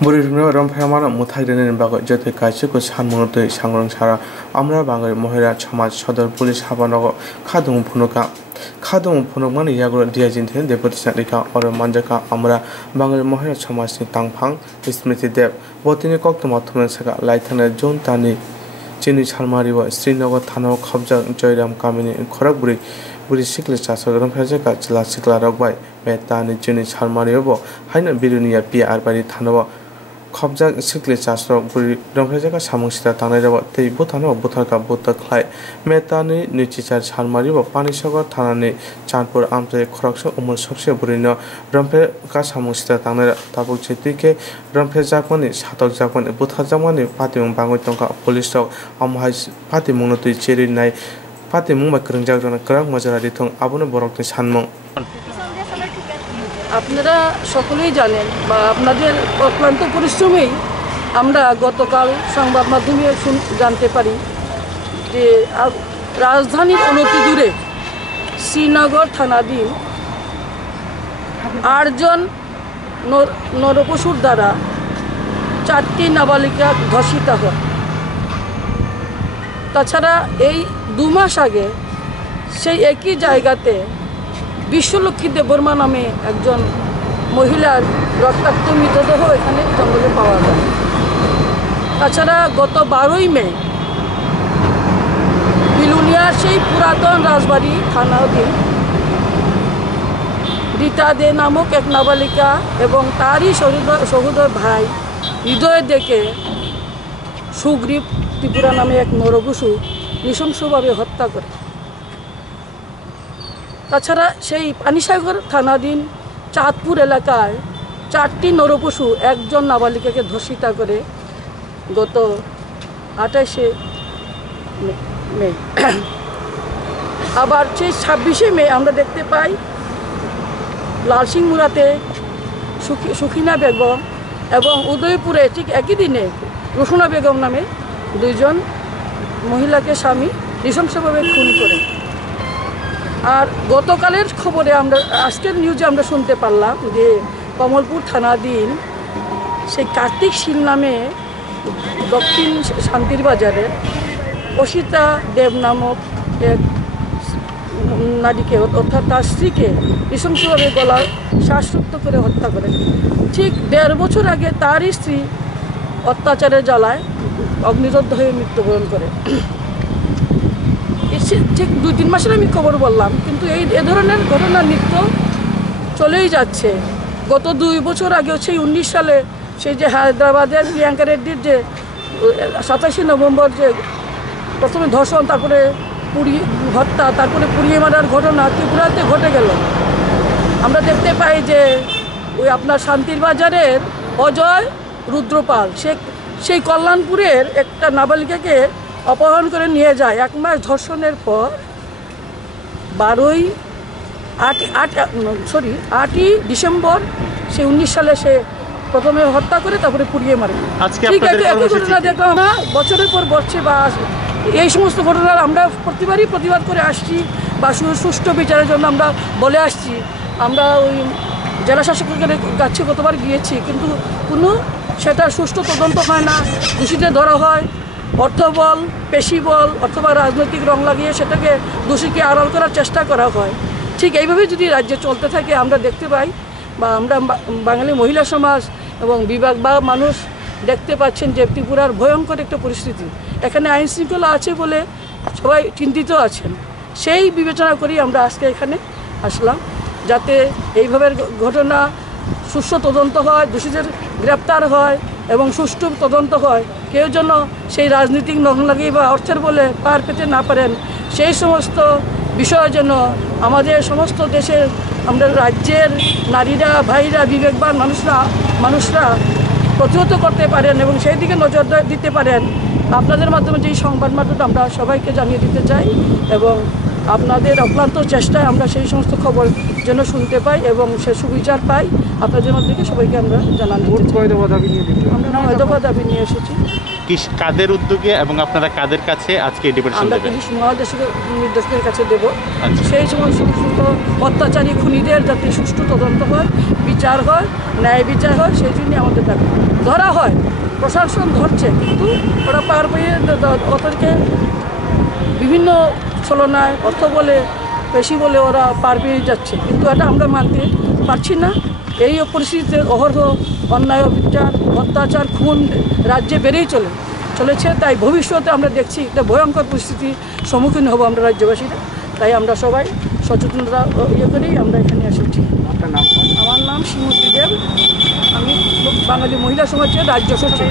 Burirno Rampamana Mutagrin Bago Jote Kachuko Sanmonote Sangrong Sara Amra Bangar Mohira Chamat Shodor Police Habanogo Kadum Punoka Kadum Punogmani Yago Diajinten Deputy Sanika or Manjaka Amra Bangar Mohira Chamas Tangpang Smith Deb Botini Koktomatun Saka Lightana John Tani Jenny Chalmariwa Srinagar Tano Kobja Joyram Kamini Koraburi Buri Sikli Chaso Rampajaka Chila Sikla Rogbai Metani Jenny Chalmariobo Haina Birunia Pia Arbari Tanawa Kobja Sikli Chaso Buri Rampajaka Samusita Tanarava Te Botano Botaka Botaklai Metani Nichicha Chalmariwa Panishaga Tanani Chanpur Amte Korokso Umul Sopsia Burino Rampeka Samusita Tanara Tabu Chetike Rampejakmani Satok Jakmani Botajamani Patim Bangotonka Police Dog Amhai Pati Monotui Cherry Night Pati Mumba Kranjak Krak Mazaradi Tong Abuna Borok Sanmong আপনারা সকলেই জানেন বা আপনাদের অক্লান্ত পরিশ্রমেই আমরা গতকাল সংবাদ মাধ্যমে জানতে পারি যে রাজধানীর অনতি দূরে শ্রীনগর থানাধীন 8 জন নরপশুর দ্বারা 4টি নাবালিকা ধর্ষিত হয়। তাছাড়া এই 2 মাস আগে সেই একই জায়গাতে বিশ্বলক্ষ্মী দেববর্মা নামে একজন মহিলার রক্তাক্ত মৃতদেহ এখানে জঙ্গলে পাওয়া যায়। তাছাড়া গত 12ই মে বিলুনিয়ার সেই পুরাতন রাজবাড়ি থানাধীন রীতা দে নামক এক নাবালিকা এবং তারই সহোদর ভাই হৃদয় দেকে সুগ্রীব ত্রিপুরা নামে এক নরপশু নৃশংসভাবে হত্যা করে। তাছাড়া সেই পানিসাগর থানাধীন চাঁদপুর এলাকায় 4টি নরপশু একজন নাবালিকাকে ধর্ষিত করে গত 28শে মে। আবার সেই 26শে মে আমরা দেখতে পাই লালসিংমুড়াতে সুখিনা বেগম এবং উদয়পুরে ঠিক একই দিনে রুসুনা বেগম নামে 2 জন মহিলাকে স্বামী নৃশংসভাবে খুন করে। আর গতকালের খবরে আমরা আজকের নিউজে আমরা শুনতে পারলাম যে কমলপুর থানাধীন সেই কার্তিক শীল নামে দক্ষিণ শান্তির বাজারে অসিতা দেব নামক এক নারীকে অর্থাৎ তার স্ত্রীকে নৃশংসভাবে গলায় শ্বাসরুদ্ধ করে হত্যা করে। ঠিক 1.5 বছর আগে তারই স্ত্রী অত্যাচারের জ্বালায় অগ্নিদগ্ধ হয়ে মৃত্যুবরণ করে। ঠিক 2-3 মাসের আমি খবর বললাম, কিন্তু এ ধরনের ঘটনা নিত্য চলেই যাচ্ছে। গত 2 বছর আগেও সেই 19 সালে সেই যে হায়দ্রাবাদের প্রিয়াঙ্কা রেড্ডির যে 27শে নভেম্বর যে প্রথমে ধর্ষণ, তারপরে হত্যা, তারপরে পুড়িয়ে মারার ঘটনা ত্রিপুরাতে ঘটে গেল। আমরা দেখতে পাই যে ওই আপনার শান্তির বাজারের অজয় রুদ্রপাল সেই কল্যাণপুরের একটা নাবালিকাকে অপহরণ করে নিয়ে যায়। 1 মাস ধর্ষণের পর 8ই ডিসেম্বর সে 19 সালে সে প্রথমে হত্যা করে তারপরে পুড়িয়ে মারে। ঠিক একই ঘটনা দেখলাম না বছরের পর বছর বা এই সমস্ত ঘটনার আমরা প্রতিবারই প্রতিবাদ করে আসছি বা সুষ্ঠু বিচারের জন্য আমরা বলে আসছি। আমরা ওই জেলা শাসকের কাছে কতবার গিয়েছি, কিন্তু কোনো সেটা সুষ্ঠু তদন্ত হয় না। দোষীদের ধরা হয় অর্থবল, পেশিবল অথবা রাজনৈতিক রং লাগিয়ে সেটাকে দোষীকে আড়াল করার চেষ্টা করা হয়। ঠিক এইভাবে যদি রাজ্যে চলতে থাকে আমরা দেখতে পাই বা আমরা বাঙালি মহিলা সমাজ এবং বিভাগ বা মানুষ দেখতে পাচ্ছেন যে ত্রিপুরার ভয়ঙ্কর একটা পরিস্থিতি। এখানে আইন শৃঙ্খলা আছে বলে সবাই চিন্তিত আছেন। সেই বিবেচনা করেই আমরা আজকে এখানে আসলাম, যাতে এইভাবে ঘটনা সুষ্ঠু তদন্ত হয়, দোষীদের গ্রেপ্তার হয় এবং সুষ্ঠু তদন্ত হয়। কেউ যেন সেই রাজনৈতিক নখ লাগিয়ে বা অর্থের বলে পার পেতে না পারেন, সেই সমস্ত বিষয় যেন আমাদের সমস্ত দেশের আমরা রাজ্যের নারীরা, ভাইরা, বিবেকবান মানুষরা প্রতিহত করতে পারেন এবং সেই দিকে নজর দিতে পারেন। আপনাদের মাধ্যমে যেই সংবাদ মাধ্যমটা আমরা সবাইকে জানিয়ে দিতে চাই এবং আপনাদের অক্লান্ত চেষ্টায় আমরা সেই সমস্ত খবর যেন শুনতে পাই এবং সে সুবিচার পাই। আপনাদের মধ্যে সবাইকে আমরা জানাতে আমরা 9 দাবি নিয়ে এসেছি। কাদের উদ্যোগে এবং আপনারা কাদের কাছে আজকে ডেপুটেশন দেবেন? পুলিশ মহানির্দেশকের কাছে দেব। সেই সমস্ত অত্যাচারী খুনিদের যাতে সুষ্ঠু তদন্ত হয়, বিচার হয়, ন্যায় বিচার হয়, সেই জন্যই আমাদের দাবি। হয়, প্রশাসন ধরছে, কিন্তু ওরা পার পেয়ে ওদেরকে বিভিন্ন ছলনায় অর্থ বলে বেশি বলে ওরা পার পেয়ে যাচ্ছে, কিন্তু এটা আমরা মানতে পারছি না। এই পরিস্থিতিতে অহরহ অন্যায় বিচার অত্যাচার খুন রাজ্যে বেড়েই চলেছে। তাই ভবিষ্যতে আমরা দেখছি একটা ভয়ঙ্কর পরিস্থিতির সম্মুখীন হব আমরা রাজ্যবাসীরা। তাই আমরা সবাই সচেতনতা করেই আমরা এখানে এসেছি। আমার নাম শ্রীমতী দেব, আমি বাঙালি মহিলা সমাজের রাজ্য সচিব।